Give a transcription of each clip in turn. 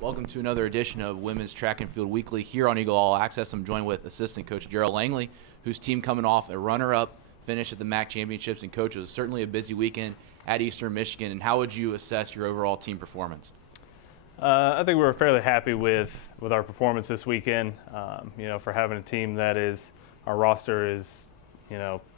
Welcome to another edition of Women's Track and Field Weekly here on Eagle All Access. I'm joined with assistant coach Jerel Langley, whose team coming off a runner-up finish at the MAC Championships. And coach, it was certainly a busy weekend at Eastern Michigan. And how would you assess your overall team performance? I think we were fairly happy with our performance this weekend. For having a team that is, our roster is,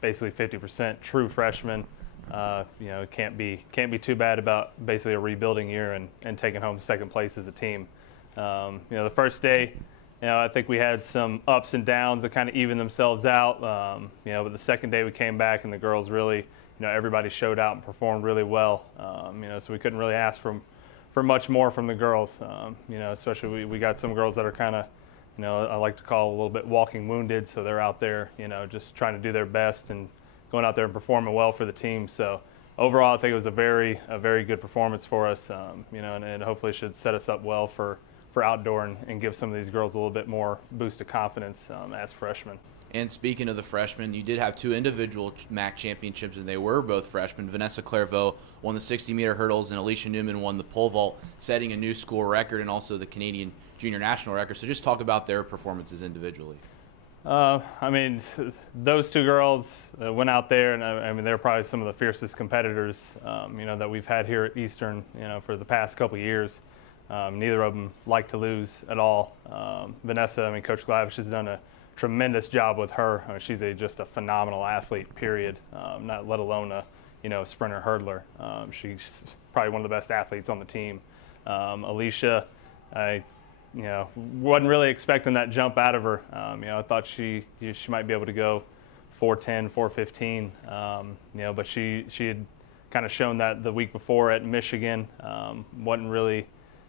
basically 50% true freshmen. It can't be too bad about basically a rebuilding year and taking home second place as a team. The first day, I think we had some ups and downs that kind of evened themselves out. But the second day we came back and the girls really, everybody showed out and performed really well. So we couldn't really ask for much more from the girls. Especially we got some girls that are kind of, I like to call a little bit walking wounded. So they're out there, just trying to do their best and going out there and performing well for the team. So overall, I think it was a very good performance for us, and hopefully should set us up well for outdoor and give some of these girls a little bit more boost of confidence as freshmen. And speaking of the freshmen, you did have two individual MAC championships, and they were both freshmen. Vanessa Clairvaux won the 60-meter hurdles, and Alicia Newman won the pole vault, setting a new school record and also the Canadian junior national record. So just talk about their performances individually. Those two girls went out there, and they're probably some of the fiercest competitors, that we've had here at Eastern, for the past couple of years. Neither of them like to lose at all. Vanessa, Coach Glavish has done a tremendous job with her. She's just a phenomenal athlete, period, not let alone a sprinter hurdler. She's probably one of the best athletes on the team. Alicia, wasn't really expecting that jump out of her. I thought she might be able to go 4:10, 4:15. But she had kind of shown that the week before at Michigan.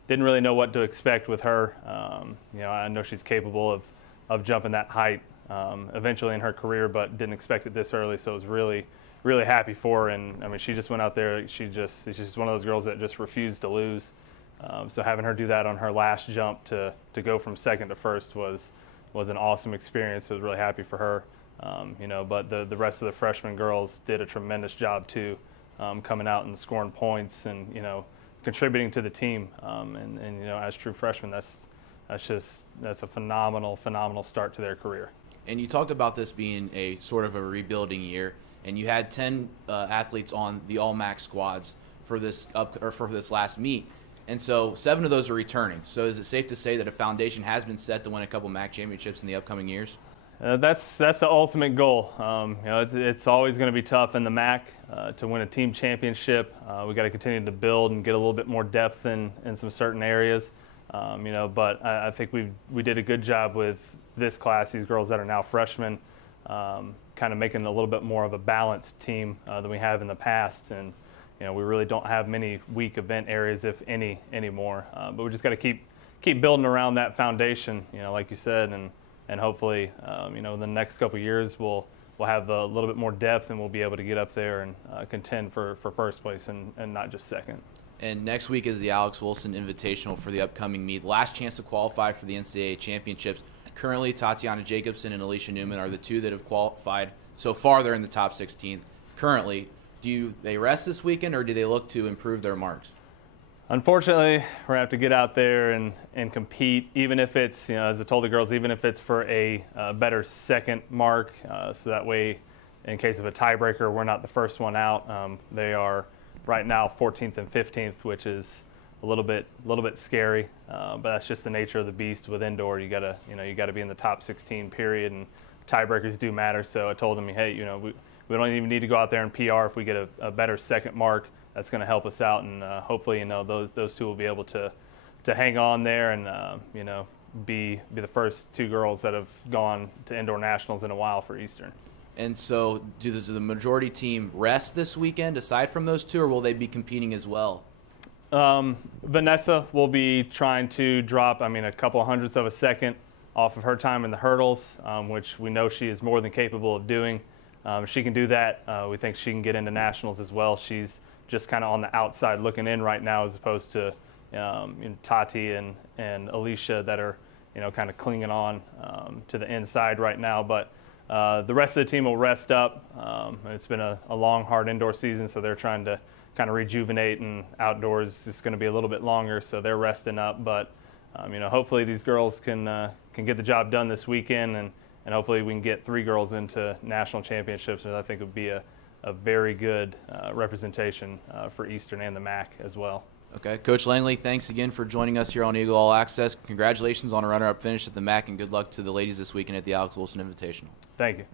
Didn't really know what to expect with her. I know she's capable of jumping that height eventually in her career, but didn't expect it this early. So I was really happy for her. And she just went out there. She's just one of those girls that just refused to lose. So having her do that on her last jump to go from second to first was an awesome experience. I was really happy for her. But the rest of the freshman girls did a tremendous job too, coming out and scoring points and contributing to the team. As true freshmen, that's a phenomenal start to their career. And you talked about this being a sort of a rebuilding year, and you had 10 athletes on the All-MAC squads for this last meet. And so 7 of those are returning. So is it safe to say that a foundation has been set to win a couple MAC championships in the upcoming years? That's the ultimate goal. It's always going to be tough in the MAC to win a team championship. We got to continue to build and get a little bit more depth in some certain areas. But I think we did a good job with this class. These girls that are now freshmen, kind of making a little bit more of a balanced team than we have in the past. And we really don't have many weak event areas, if any, anymore. But we just got to keep building around that foundation, like you said, and hopefully, in the next couple of years, we'll have a little bit more depth and we'll be able to get up there and contend for first place and not just second. And next week is the Alex Wilson Invitational for the upcoming meet. Last chance to qualify for the NCAA Championships. Currently, Tatiana Jacobson and Alicia Newman are the two that have qualified. So far, they're in the top 16. Currently, do they rest this weekend, or do they look to improve their marks? Unfortunately, we're going to have to get out there and compete, even if it's, as I told the girls, even if it's for a better second mark, so that way, in case of a tiebreaker, we're not the first one out. They are right now 14th and 15th, which is a little bit scary, but that's just the nature of the beast with indoor. You gotta be in the top 16 period, and tiebreakers do matter. So I told them, hey, we don't even need to go out there and PR. If we get a better second mark, that's going to help us out, and hopefully, those two will be able to hang on there and be the first two girls that have gone to indoor nationals in a while for Eastern. And so, does the majority team rest this weekend aside from those two, or will they be competing as well? Vanessa will be trying to drop, a couple hundredths of a second off of her time in the hurdles, which we know she is more than capable of doing. If she can do that, we think she can get into nationals as well. She's just kind of on the outside looking in right now, as opposed to Tati and Alicia that are kind of clinging on to the inside right now. But the rest of the team will rest up. It's been a long, hard indoor season, so they're trying to kind of rejuvenate, and outdoors is going to be a little bit longer, so they're resting up. But Hopefully these girls can get the job done this weekend, and hopefully we can get 3 girls into national championships, and I think it would be a very good representation for Eastern and the MAC as well. Okay, Coach Langley, thanks again for joining us here on Eagle All Access. Congratulations on a runner-up finish at the MAC, and good luck to the ladies this weekend at the Alex Wilson Invitational. Thank you.